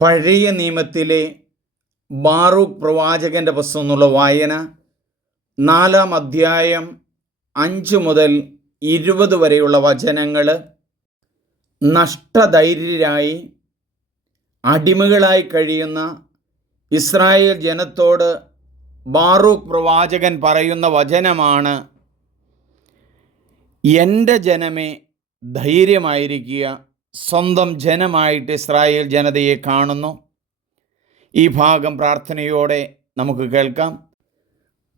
പഴയ നിയമത്തിലെ ബാറൂഖ് പ്രവാചകന്റെ പുസ്തകം എന്നുള്ള വായന നാലാം അധ്യായം അഞ്ച് മുതൽ ഇരുപത് വരെയുള്ള വചനങ്ങൾ നഷ്ടധൈര്യരായി അടിമകളായി കഴിയുന്ന ഇസ്രായേൽ ജനത്തോട് ബാറൂഖ് പ്രവാചകൻ പറയുന്ന വചനമാണ് എന്റെ ജനമേ ധൈര്യമായിരിക്കുക. സ്വന്തം ജനമായിട്ട് ഇസ്രായേൽ ജനതയെ കാണുന്നു. ഈ ഭാഗം പ്രാർത്ഥനയോടെ നമുക്ക് കേൾക്കാം.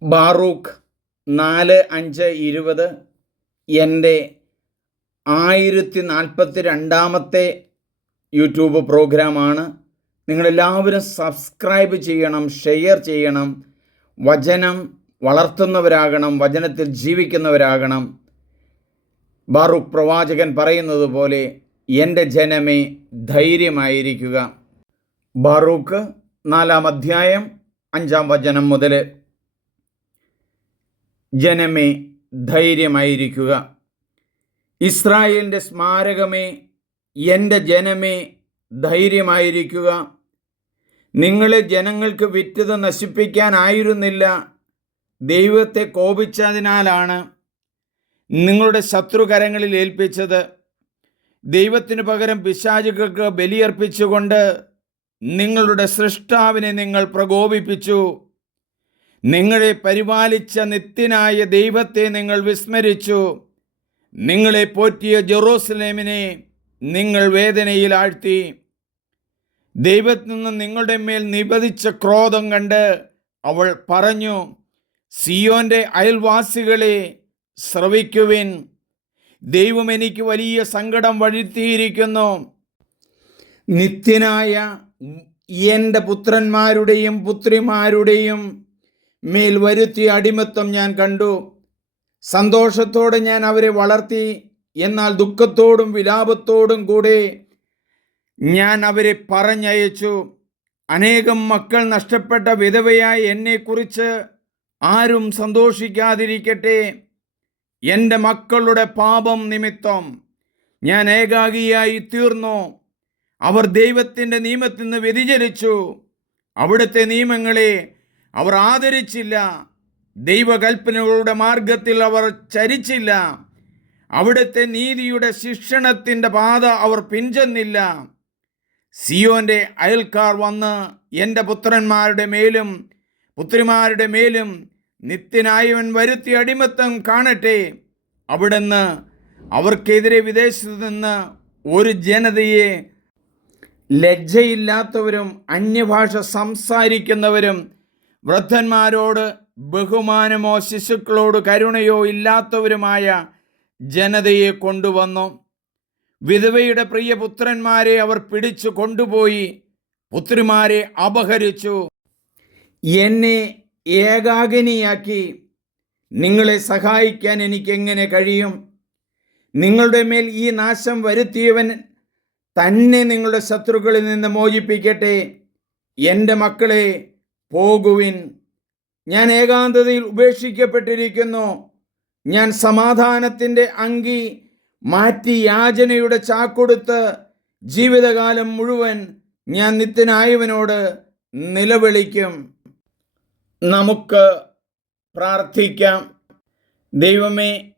ബാറൂഖ് നാല് അഞ്ച് ഇരുപത് എന്റെ ആയിരത്തി നാൽപ്പത്തി രണ്ടാമത്തെ യൂട്യൂബ് പ്രോഗ്രാമാണ്. നിങ്ങളെല്ലാവരും സബ്സ്ക്രൈബ് ചെയ്യണം ഷെയർ ചെയ്യണം. വചനം വളർത്തുന്നവരാകണം വചനത്തിൽ ജീവിക്കുന്നവരാകണം. ബാറൂഖ് പ്രവാചകൻ പറയുന്നത് പോലെ എന്റെ ജനമേ ധൈര്യമായിരിക്കുക. ബറൂക്ക് നാലാം അധ്യായം അഞ്ചാം വചനം മുതൽ. ജനമേ ധൈര്യമായിരിക്കുക. ഇസ്രായേലിന്റെ സ്മാരകമേ എന്റെ ജനമേ ധൈര്യമായിരിക്കുക. നിങ്ങളെ ജനങ്ങൾക്ക് വിറ്റത് നശിപ്പിക്കാനായിരുന്നില്ല. ദൈവത്തെ കോപിച്ചതിനാലാണ് നിങ്ങളുടെ ശത്രുകരങ്ങളിൽ ഏൽപ്പിച്ചത്. ദൈവത്തിന് പകരം പിശാചുകൾക്ക് ബലിയർപ്പിച്ചുകൊണ്ട് നിങ്ങളുടെ സൃഷ്ടാവിനെ നിങ്ങൾ പ്രകോപിപ്പിച്ചു. നിങ്ങളെ പരിപാലിച്ച നിത്യനായ ദൈവത്തെ നിങ്ങൾ വിസ്മരിച്ചു. നിങ്ങളെ പോറ്റിയ ജെറൂസലേമിനെ നിങ്ങൾ വേദനയിൽ ആഴ്ത്തി. ദൈവത്തിൽ നിന്ന് നിങ്ങളുടെ മേൽ നിപതിച്ച ക്രോധം കണ്ട് അവൾ പറഞ്ഞു സിയോന്റെ അയൽവാസികളെ ശ്രവിക്കുവിൻ. ദൈവം എനിക്ക് വലിയ സങ്കടം വഴുത്തിയിരിക്കുന്നു നിത്യനായ എന്റെ പുത്രന്മാരുടെയും പുത്രിമാരുടെയും മേൽ വരുത്തിയ അടിമത്തം ഞാൻ കണ്ടു. സന്തോഷത്തോടെ ഞാൻ അവരെ വളർത്തി. എന്നാൽ ദുഃഖത്തോടും വിലാപത്തോടും കൂടെ ഞാൻ അവരെ പറഞ്ഞയച്ചു. അനേകം മക്കൾ നഷ്ടപ്പെട്ട വിധവയായി എന്നെക്കുറിച്ച് ആരും സന്തോഷിക്കാതിരിക്കട്ടെ. എന്റെ മക്കളുടെ പാപം നിമിത്തം ഞാൻ ഏകാഗിയായി തീർന്നു. അവർ ദൈവത്തിന്റെ നിയമത്തിൽ നിന്ന് വ്യതിചലിച്ചു. അവിടുത്തെ നിയമങ്ങളെ അവർ ആദരിച്ചില്ല. ദൈവകൽപ്പനകളുടെ മാർഗത്തിൽ അവർ ചരിച്ചില്ല. അവിടുത്തെ നീതിയുടെ ശിക്ഷണത്തിന്റെ പാത അവർ പിഞ്ചെന്നില്ല സിയോന്റെ അയൽക്കാർ വന്ന് എന്റെ പുത്രന്മാരുടെ മേലും പുത്രിമാരുടെ മേലും നിത്യനായവൻ വരുത്തി അടിമത്തം കാണട്ടെ. അവിടുന്ന് അവർക്കെതിരെ വിദേശത്ത് നിന്ന് ഒരു ജനതയെ ലജ്ജയില്ലാത്തവരും അന്യഭാഷ സംസാരിക്കുന്നവരും വൃദ്ധന്മാരോട് ബഹുമാനമോ ശിശുക്കളോട് കരുണയോ ഇല്ലാത്തവരുമായ ജനതയെ കൊണ്ടുവന്നു. വിധവയുടെ പ്രിയ പുത്രന്മാരെ അവർ പിടിച്ചു കൊണ്ടുപോയി. പുത്രിമാരെ അപഹരിച്ചു. എന്നെ ഏകാഗിനിയാക്കി നിങ്ങളെ സഹായിക്കാൻ എനിക്ക് എങ്ങനെ കഴിയും? നിങ്ങളുടെ മേൽ ഈ നാശം വരുത്തിയവൻ തന്നെ നിങ്ങളുടെ ശത്രുക്കളിൽ നിന്ന് മോചിപ്പിക്കട്ടെ. എന്റെ മക്കളെ പോകുവിൻ. ഞാൻ ഏകാന്തതയിൽ ഉപേക്ഷിക്കപ്പെട്ടിരിക്കുന്നു. ഞാൻ സമാധാനത്തിന്റെ അങ്കി മാറ്റി യാചനയുടെ ചാക്കൊടുത്ത് ജീവിതകാലം മുഴുവൻ ഞാൻ നിത്യനായവനോട് നിലവിളിക്കും. നമുക്ക് പ്രാർത്ഥിക്കാം. ദൈവമേ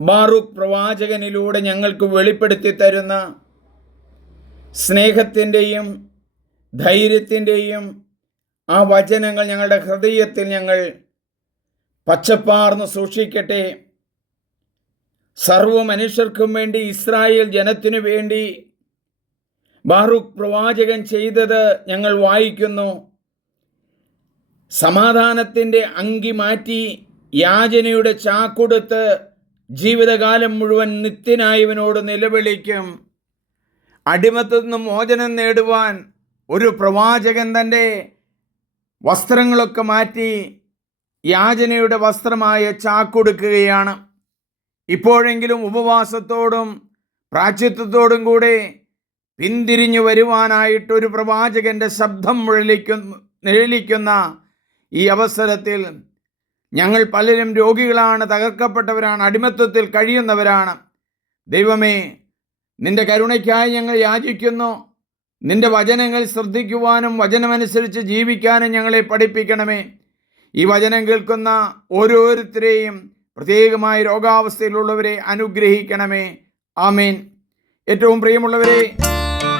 ബാറൂഖ് പ്രവാചകനിലൂടെ ഞങ്ങൾക്ക് വെളിപ്പെടുത്തി തരുന്ന സ്നേഹത്തിന്റെയും ധൈര്യത്തിന്റെയും ആ വചനങ്ങൾ ഞങ്ങളുടെ ഹൃദയത്തിൽ ഞങ്ങൾ പച്ചപ്പാർന്ന് സൂക്ഷിക്കട്ടെ. സർവ മനുഷ്യർക്കും വേണ്ടി ഇസ്രായേൽ ജനത്തിനു വേണ്ടി ബാറൂഖ് പ്രവാചകൻ ചെയ്തത് ഞങ്ങൾ വായിക്കുന്നു. സമാധാനത്തിന്റെ അങ്കി മാറ്റി യാചനയുടെ ചാക്കൊടുത്ത് ജീവിതകാലം മുഴുവൻ നിത്യനായവനോട് നിലവിളിക്കും. അടിമത്തു നിന്നും മോചനം നേടുവാൻ ഒരു പ്രവാചകൻ തന്റെ വസ്ത്രങ്ങളൊക്കെ മാറ്റി യാചനയുടെ വസ്ത്രമായ ചാക്കൊടുക്കുകയാണ്. ഇപ്പോഴെങ്കിലും ഉപവാസത്തോടും പ്രാച്യത്വത്തോടും കൂടെ പിന്തിരിഞ്ഞു വരുവാനായിട്ട് ഒരു പ്രവാചകന്റെ ശബ്ദം മുഴലിക്കുന്നു നിഴലിക്കുന്ന ഈ അവസരത്തിൽ ഞങ്ങൾ പലരും രോഗികളാണ് തകർക്കപ്പെട്ടവരാണ് അടിമത്വത്തിൽ കഴിയുന്നവരാണ്. ദൈവമേ നിന്റെ കരുണയ്ക്കായി ഞങ്ങൾ യാചിക്കുന്നു. നിന്റെ വചനങ്ങൾ ശ്രദ്ധിക്കുവാനും വചനമനുസരിച്ച് ജീവിക്കാനും ഞങ്ങളെ പഠിപ്പിക്കണമേ. ഈ വചനം കേൾക്കുന്ന ഓരോരുത്തരെയും പ്രത്യേകമായി രോഗാവസ്ഥയിലുള്ളവരെ അനുഗ്രഹിക്കണമേ. ആമേൻ. ഏറ്റവും പ്രിയമുള്ളവരെ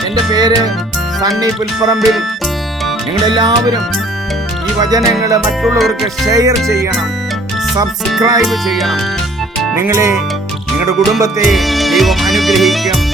എന്റെ പേര് സണ്ണി പുൽപ്പറമ്പിൽ. നിങ്ങളെല്ലാവരും വചനങ്ങൾ മറ്റുള്ളവർക്ക് ഷെയർ ചെയ്യണം സബ്സ്ക്രൈബ് ചെയ്യണം. നിങ്ങളെ നിങ്ങളുടെ കുടുംബത്തെ ദൈവം അനുഗ്രഹിക്കും.